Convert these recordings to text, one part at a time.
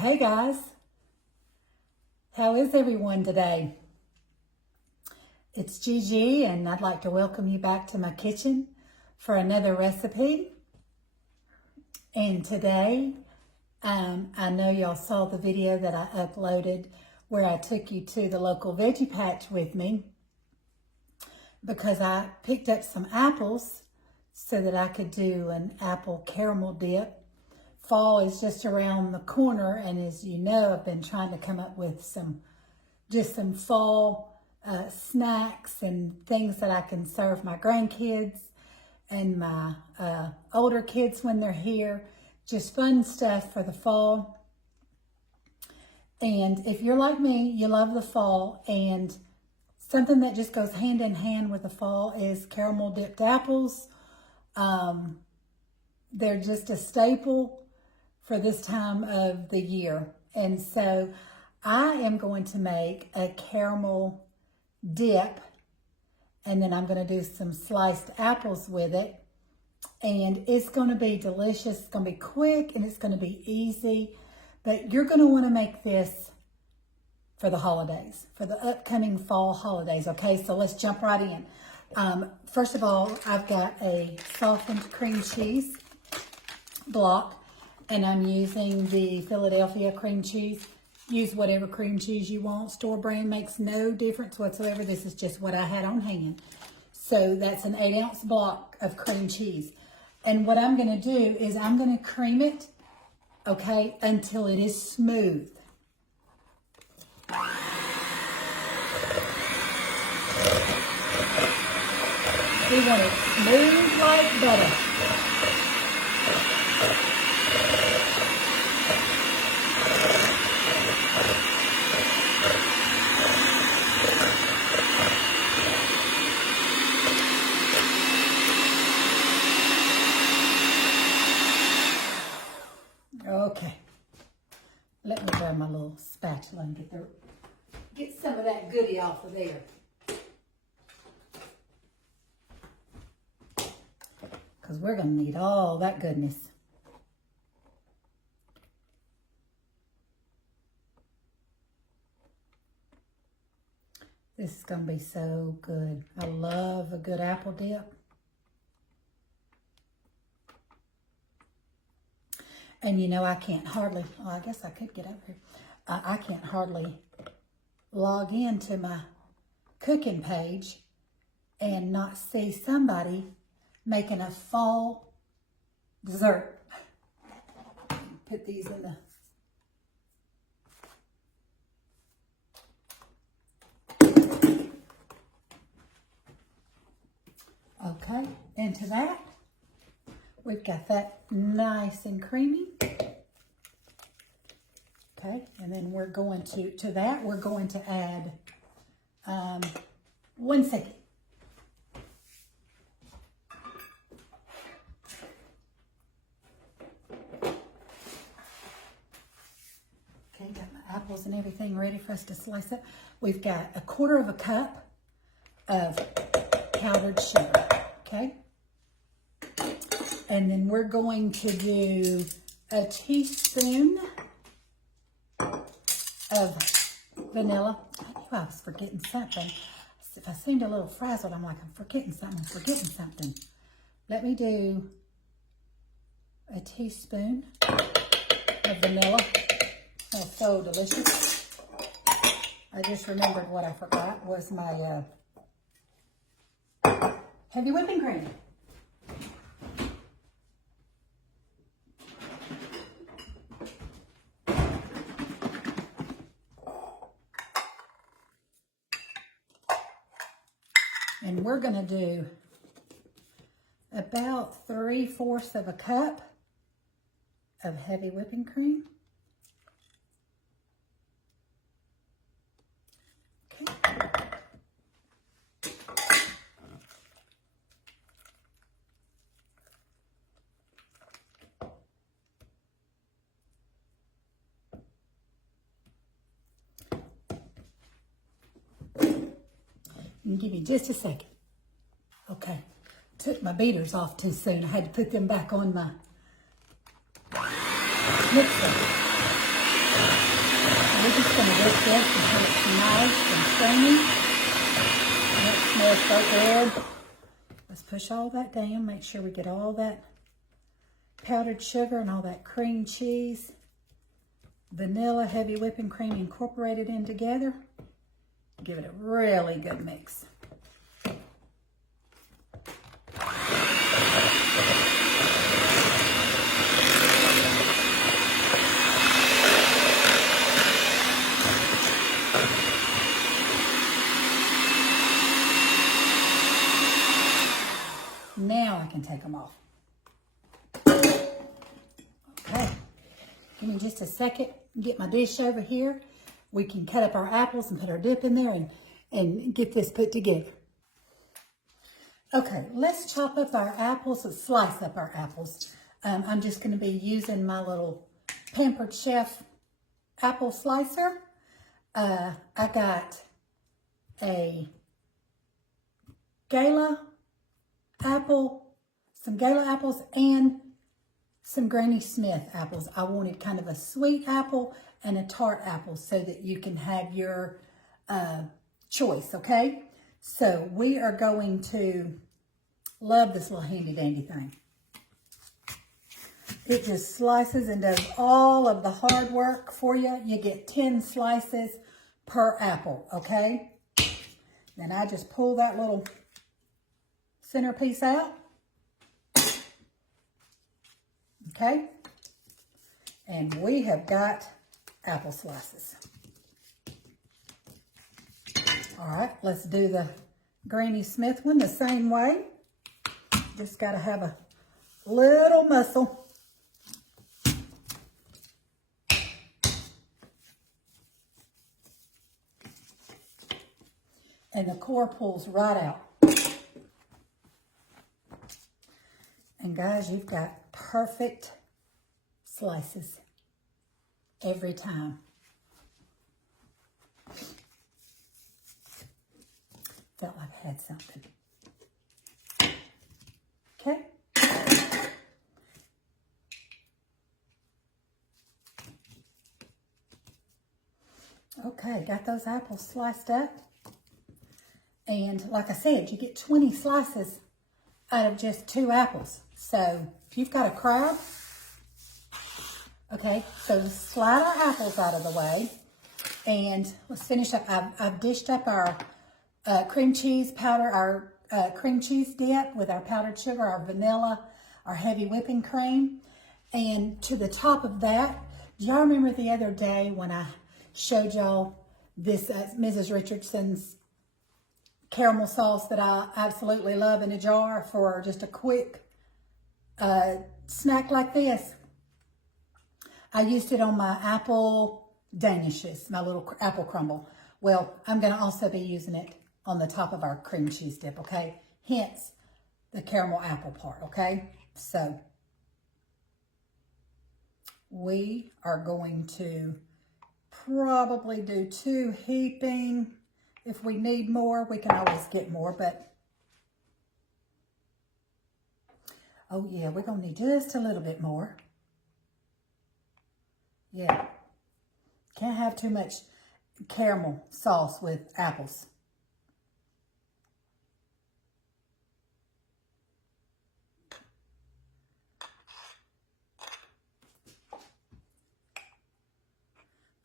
Hey guys, how is everyone today? It's Gigi and I'd like to welcome you back to my kitchen for another recipe. And today, I know y'all saw the video that I uploaded where I took you to the local veggie patch with me because I picked up some apples so that I could do an apple caramel dip. Fall is just around the corner, and as you know, I've been trying to come up with some fall snacks and things that I can serve my grandkids and my older kids when they're here. Just fun stuff for the fall. And if you're like me, you love the fall, and something that just goes hand in hand with the fall is caramel dipped apples. They're just a staple for this time of the year. And so I am going to make a caramel dip, and then I'm going to do some sliced apples with it. And it's going to be delicious. It's going to be quick and it's going to be easy. But you're going to want to make this for the holidays, for the upcoming fall holidays. Okay, so let's jump right in. First of all, I've got a softened cream cheese block. And I'm using the Philadelphia cream cheese. Use whatever cream cheese you want. Store brand makes no difference whatsoever. This is just what I had on hand. So that's an 8-ounce block of cream cheese. And what I'm going to do is I'm going to cream it, okay, until it is smooth. We want it smooth like butter. Okay, let me grab my little spatula and get some of that goodie off of there. Because we're going to need all that goodness. This is going to be so good. I love a good apple dip. And you know, I can't hardly, well, I guess I could get up here. I can't hardly log into my cooking page and not see somebody making a fall dessert. Put these in the okay, into that. We've got that nice and creamy. Okay, and then we're going to that, we're going to add 1 second. Okay, got my apples and everything ready for us to slice up. We've got 1/4 cup of powdered sugar, okay? And then we're going to do a teaspoon of vanilla. I knew I was forgetting something. If I seemed a little frazzled, I'm like, I'm forgetting something. Let me do a teaspoon of vanilla. Smells so delicious. I just remembered what I forgot was my heavy whipping cream. And we're going to do about 3/4 cup of heavy whipping cream. Okay. And give me just a second. Okay, took my beaters off too soon. I had to put them back on my mixer. we're just going to whisk this until it's nice and creamy. And it smells so good. Let's push all that down. Make sure we get all that powdered sugar and all that cream cheese, vanilla, heavy whipping cream incorporated in together. Give it a really good mix. Now I can take them off. Okay, give me just a second, get my dish over here. We can cut up our apples and put our dip in there and get this put together. Okay, let's chop up our apples, let's slice up our apples. I'm just gonna be using my little Pampered Chef apple slicer. I got a Gala apple, some Gala apples, and some Granny Smith apples. I wanted kind of a sweet apple and a tart apple so that you can have your choice, okay? So we are going to love this little handy dandy thing. It just slices and does all of the hard work for you. You get 10 slices per apple, okay? Then I just pull that little centerpiece out. Okay? And we have got apple slices. All right, let's do the Granny Smith one the same way. Just got to have a little muscle. And the core pulls right out. And guys, you've got perfect slices every time. Felt like I had something. Okay. Okay, got those apples sliced up. And like I said, you get 20 slices out of just 2 apples. So if you've got a crowd, okay, so slide our apples out of the way. And let's finish up. I've dished up our cream cheese powder, our cream cheese dip with our powdered sugar, our vanilla, our heavy whipping cream. And to the top of that, do y'all remember the other day when I showed y'all this Mrs. Richardson's caramel sauce that I absolutely love in a jar for just a quick snack like this? I used it on my apple danishes, my little apple crumble. Well, I'm going to also be using it on the top of our cream cheese dip, okay? Hence the caramel apple part, okay? So we are going to probably do 2 heaping. If we need more, we can always get more, but oh yeah, we're gonna need just a little bit more. Yeah, can't have too much caramel sauce with apples.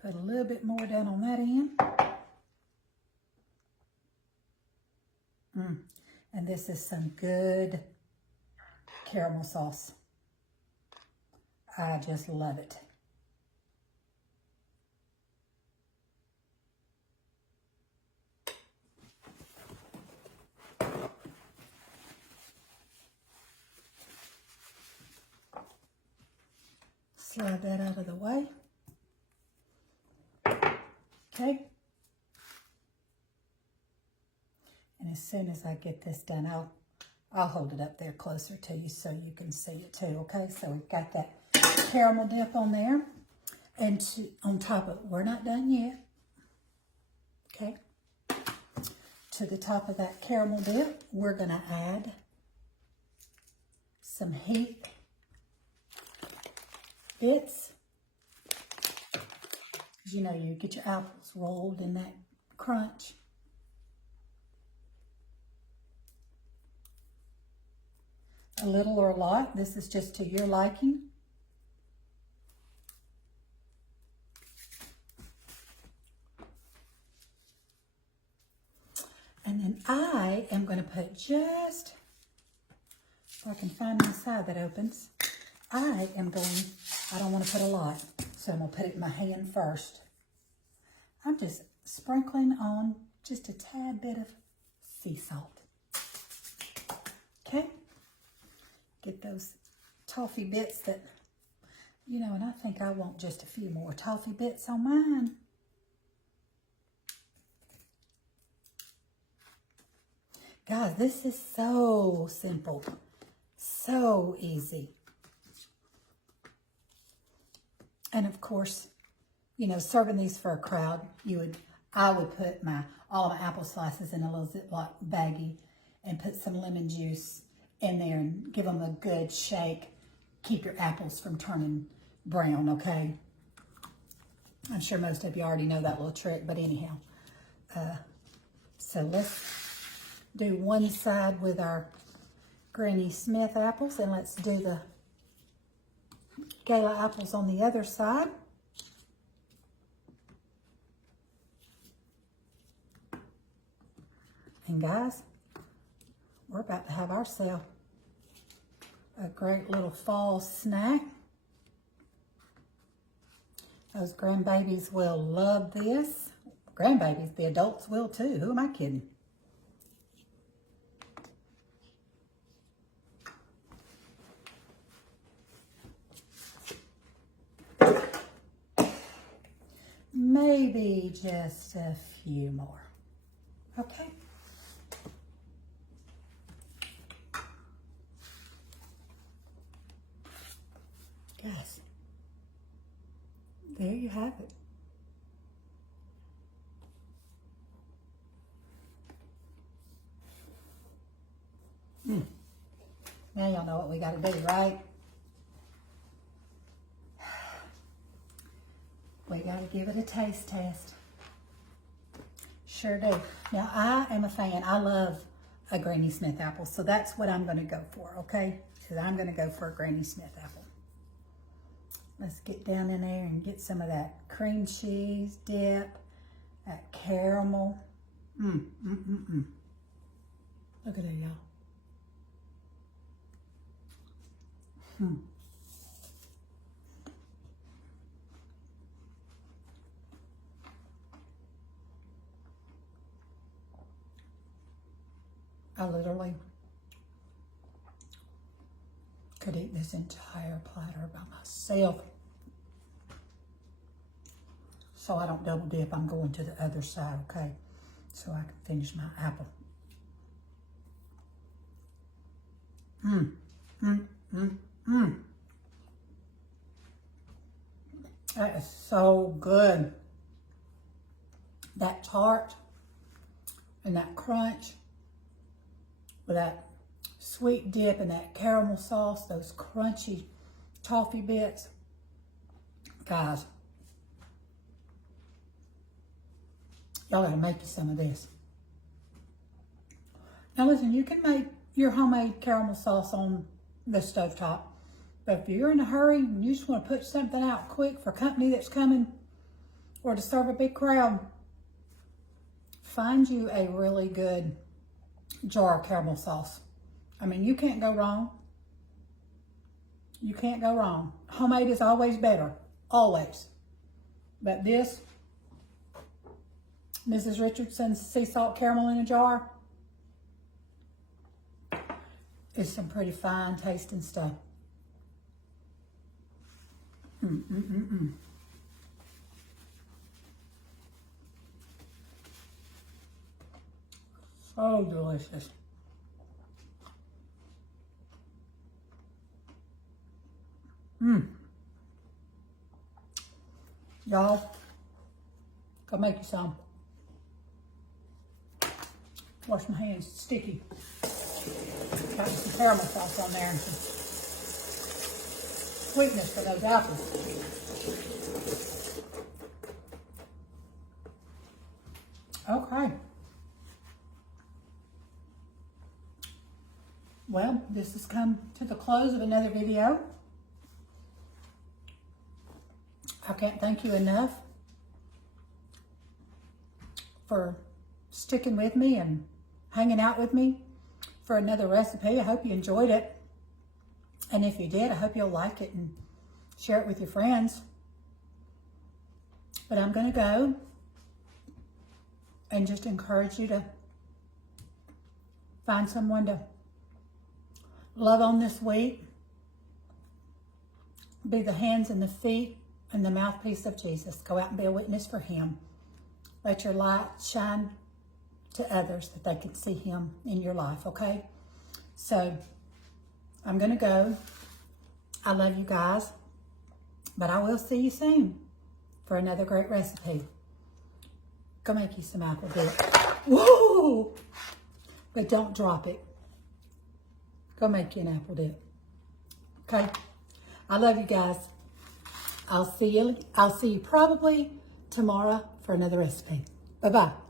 Put a little bit more down on that end. And this is some good caramel sauce. I just love it. Slide that out of the way. Okay. And as soon as I get this done, I'll hold it up there closer to you so you can see it too, okay? So we've got that caramel dip on there. And on top of it, we're not done yet, okay? To the top of that caramel dip, we're gonna add some heaped bits Because you know, you get your apples rolled in that crunch. A little or a lot, this is just to your liking. And then I am going to put just, if I can find my side that opens, I don't want to put a lot, so I'm going to put it in my hand first. I'm just sprinkling on just a tad bit of sea salt. Okay? Get those toffee bits that, you know, and I think I want just a few more toffee bits on mine. Guys, this is so simple, so easy. And of course, you know, serving these for a crowd, I would put all my apple slices in a little Ziploc baggie and put some lemon juice in there and give them a good shake. Keep your apples from turning brown, okay? I'm sure most of you already know that little trick, but anyhow. So let's do one side with our Granny Smith apples, and let's do the Gala apples on the other side. And guys, we're about to have ourselves a great little fall snack. Those grandbabies will love this. Grandbabies, the adults will too. Who am I kidding? Maybe just a few more. Okay. Guys, there you have it. Now y'all know what we got to do, right? We got to give it a taste test. Sure do. Now, I am a fan. I love a Granny Smith apple, so that's what I'm going to go for, okay? So I'm going to go for a Granny Smith apple. Let's get down in there and get some of that cream cheese dip, that caramel. Look at that, y'all. I literally could eat this entire platter by myself. So I don't double dip, I'm going to the other side, okay? So I can finish my apple. That is so good. That tart and that crunch with that sweet dip and that caramel sauce, those crunchy toffee bits. Guys, y'all gotta make you some of this. Now listen, you can make your homemade caramel sauce on the stovetop, but if you're in a hurry and you just want to put something out quick for company that's coming or to serve a big crowd, find you a really good jar of caramel sauce. I mean, you can't go wrong. You can't go wrong. Homemade is always better, always. But this, Mrs. Richardson's sea salt caramel in a jar, is some pretty fine tasting stuff. So delicious. Y'all, go make you some. Wash my hands, it's sticky. Got some caramel sauce on there and some sweetness for those apples. Okay. Well, this has come to the close of another video. I can't thank you enough for sticking with me and hanging out with me for another recipe. I hope you enjoyed it. And if you did, I hope you'll like it and share it with your friends. But I'm going to go and just encourage you to find someone to love on this week. Be the hands and the feet and the mouthpiece of Jesus. Go out and be a witness for him. Let your light shine to others that they can see him in your life, okay? So I'm going to go. I love you guys, but I will see you soon for another great recipe. Go make you some apple dip. Whoa! But don't drop it. Go make you an apple dip. Okay? I love you guys. I'll see you probably tomorrow for another recipe. Bye-bye.